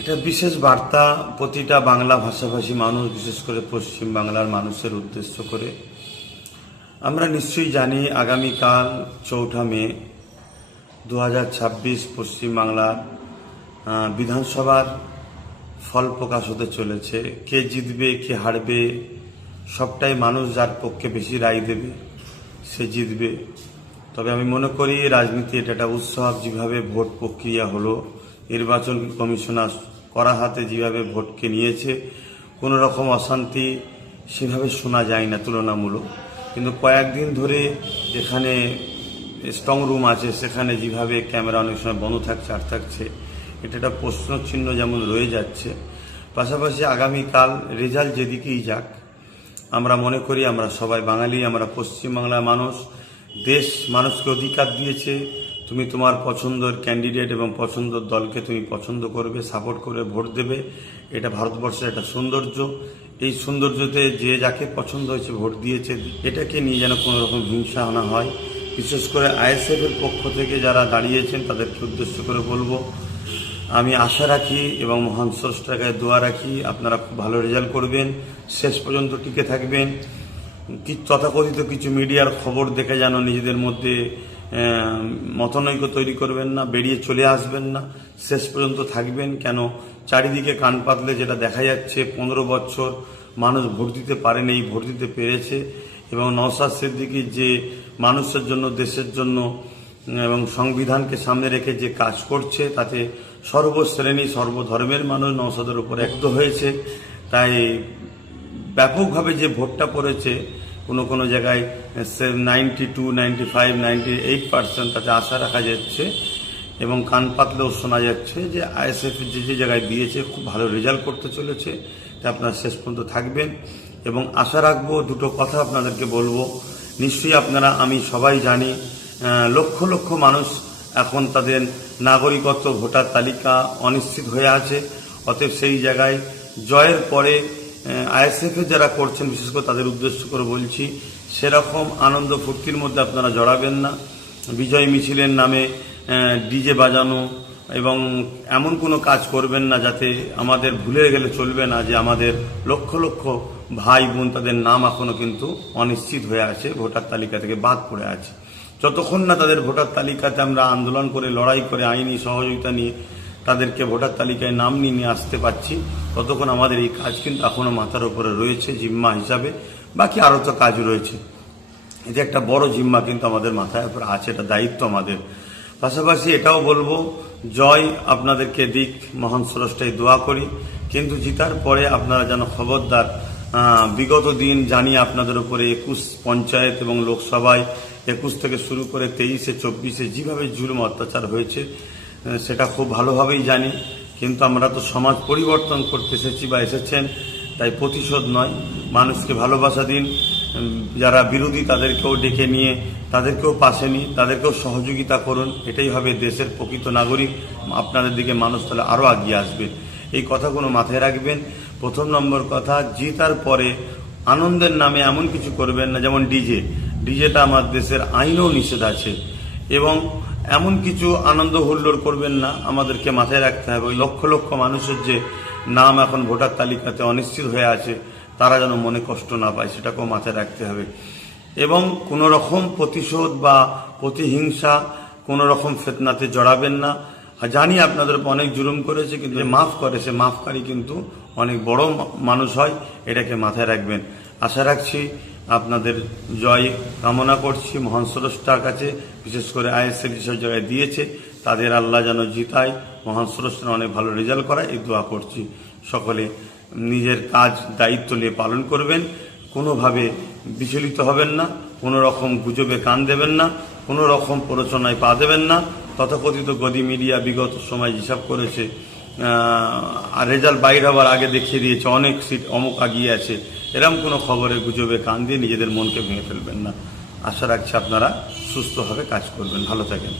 এটা বিশেষ বার্তা প্রতিটা বাংলা ভাষাভাষী মানুষ, বিশেষ করে পশ্চিম বাংলার মানুষের উদ্দেশ্য করে। আমরা নিশ্চয়ই জানি আগামীকাল 4 মে 2026 পশ্চিমবাংলার বিধানসভার ফল প্রকাশ হতে চলেছে। কে জিতবে কে হারবে সবটাই মানুষ যার পক্ষে বেশি রায় দেবে সে জিতবে। তবে আমি মনে করি রাজনীতি এটা একটা উৎসব। যেভাবে ভোট প্রক্রিয়া হলো, নির্বাচন কমিশনার করা হাতে যেভাবে ভোটকে নিয়েছে, কোনো রকম অশান্তি সেভাবে শোনা যায় না তুলনামূলক। কিন্তু কয়েকদিন ধরে যেখানে স্ট্রং রুম আছে সেখানে যেভাবে ক্যামেরা অনেক সময় বন্ধ থাকছে আর থাকছে, এটা একটা প্রশ্নচিহ্ন যেমন রয়ে যাচ্ছে। পাশাপাশি আগামীকাল রেজাল্ট যেদিকেই যাক, আমরা মনে করি আমরা সবাই বাঙালি, আমরা পশ্চিমবাংলার মানুষ। দেশ মানুষকে অধিকার দিয়েছে, তুমি তোমার পছন্দের ক্যান্ডিডেট এবং পছন্দের দলকে তুমি পছন্দ করবে, সাপোর্ট করে ভোট দেবে। এটা ভারতবর্ষের একটা সৌন্দর্য। এই সৌন্দর্যতে যে যাকে পছন্দ হয়েছে ভোট দিয়েছে, এটাকে নিয়ে যেন কোনো রকম হিংসা না হয়। বিশেষ করে আইএসএফ এর পক্ষ থেকে যারা দাঁড়িয়েছেন তাদেরকে উদ্দেশ্য করে বলবো, আমি আশা রাখি এবং মহান স্রষ্টার কাছে দোয়া রাখি আপনারা খুব ভালো রেজাল্ট করবেন, শেষ পর্যন্ত টিকে থাকবেন। তথাকথিত কিছু মিডিয়ার খবর দেখে যেন নিজেদের মধ্যে মতনৈক্য তৈরি করবেন না, বেরিয়ে চলে আসবেন না, শেষ পর্যন্ত থাকবেন। কেন চারিদিকে কান পাতলে যেটা দেখা যাচ্ছে, 15 বছর মানুষ ভোট দিতে পারেনি, ভোট দিতে পেরেছে। এবং নওশাদ সিদ্দিকী যে মানুষের জন্য, দেশের জন্য এবং সংবিধানকে সামনে রেখে যে কাজ করছে, তাতে সর্বশ্রেণী সর্বধর্মের মানুষ নওশাদের উপর একত্র হয়েছে। তাই ব্যাপকভাবে যে ভোটটা পড়েছে, কোনো জায়গায় 92, 95, 98% তাতে আশা রাখা যাচ্ছে। এবং কান পাতলেও শোনা যাচ্ছে যে আইএসএফ যে জায়গায় দিয়েছে খুব ভালো রেজাল্ট করতে চলেছে। তাই আপনারা শেষ পর্যন্ত থাকবেন এবং আশা রাখবো। দুটো কথা আপনাদেরকে বলবো, নিশ্চয়ই আপনারা, আমি সবাই জানি, লক্ষ লক্ষ মানুষ এখন তাদের নাগরিকত্ব ভোটার তালিকা অনিশ্চিত হয়ে আছে। অতএব সেই জায়গায় জয়ের পরে আইএসএফ যারা করছেন, বিশেষ করে তাদের উদ্দেশ্য করে বলছি, সেরকম আনন্দ ফুর্তির মধ্যে আপনারা জড়াবেন না। বিজয় মিছিলের নামে ডিজে বাজানো এবং এমন কোনো কাজ করবেন না যাতে আমাদের ভুলে গেলে চলবে না যে আমাদের লক্ষ লক্ষ ভাই বোন, তাদের নাম এখনো কিন্তু অনিশ্চিত হয়ে আছে, ভোটার তালিকা থেকে বাদ পড়ে আছে। যতক্ষণ না তাদের ভোটার তালিকাতে আমরা আন্দোলন করে, লড়াই করে, আইনি সহযোগিতা নিয়ে তাদেরকে ভোটার তালিকায় নাম নিয়ে আসতে পারছি, ততক্ষণ আমাদের এই কাজ কিন্তু এখনো মাথার উপরে রয়েছে জিম্মা হিসাবে। বাকি আরও তো কাজ রয়েছে, এটা একটা বড় জিম্মা কিন্তু আমাদের মাথায় উপরে আছে, এটা দায়িত্ব আমাদের। পাশাপাশি এটাও বলবো, জয় আপনাদেরকে দিক, মহান স্রষ্টায় দোয়া করি। কিন্তু জিতার পরে আপনারা যেন খবরদার, বিগত দিন জানি আপনাদের উপরে 21 পঞ্চায়েত এবং লোকসভায় 21 থেকে শুরু করে 23-এ 24-এ যেভাবে জুলুম অত্যাচার হয়েছে, সেটা খুব ভালোভাবেই জানি। কিন্তু আমরা তো সমাজ পরিবর্তন করতে এসেছি বা এসেছেন, তাই প্রতিশোধ নয়, মানুষকে ভালোবাসা দিন। যারা বিরোধী তাদেরকেও ডেকে নিয়ে তাদেরকেও পাশে নিয়ে তাদেরকেও সহযোগিতা করুন। এটাই হবে দেশের প্রকৃত নাগরিক। আপনাদের দিকে মানুষ তাহলে আরও এগিয়ে আসবে। এই কথাগুলো মাথায় রাখবেন। প্রথম নম্বর কথা, জিতার পরে আনন্দের নামে এমন কিছু করবেন না, যেমন ডিজেটা আমার দেশের আইনেও নিষেধ আছে। এবং এমন কিছু আনন্দ হুল্লোড় করবেন না। আমাদেরকে মাথায় রাখতে হবে, লক্ষ লক্ষ মানুষের যে নাম এখন ভোটার তালিকাতে অনিশ্চিত হয়ে আছে, তারা যেন মনে কষ্ট না পায়, সেটাকেও মাথায় রাখতে হবে। এবং কোনো রকম প্রতিশোধ বা প্রতিহিংসা, কোনো রকম ফিতনাতে জড়াবেন না। জানি আপনাদের উপর অনেক জুলুম করেছে, কিন্তু যে মাফ করে সে মাফকারী কিন্তু অনেক বড় মানুষ হয়, এটাকে মাথায় রাখবেন। আশা রাখছি, আপনাদের জয় কামনা করছি মহান স্রষ্টার কাছে। বিশেষ করে আইএসএফ যেসব জায়গায় দিয়েছে, তাদের আল্লাহ যেন জিতায়, মহান স্রষ্টার অনেক ভালো রেজাল্ট করায়, এই দোয়া করছি। সকলে নিজের কাজ দায়িত্ব নিয়ে পালন করবেন, কোনোভাবে বিচলিত হবেন না, কোনো রকম গুজবে কান দেবেন না, কোনো রকম প্ররোচনায় পা দেবেন না। তথাকথিত গদি মিডিয়া বিগত সময় যেসব করেছে, আর রেজাল্ট বাইর হওয়ার আগে দেখিয়ে দিয়েছে অনেক সিট অমুক আগিয়ে আছে, এরকম কোনো খবরে গুজবে কান দিয়ে নিজেদের মনকে ভেঙে ফেলবেন না। আশা রাখছি আপনারা সুস্থভাবে কাজ করবেন। ভালো থাকেন।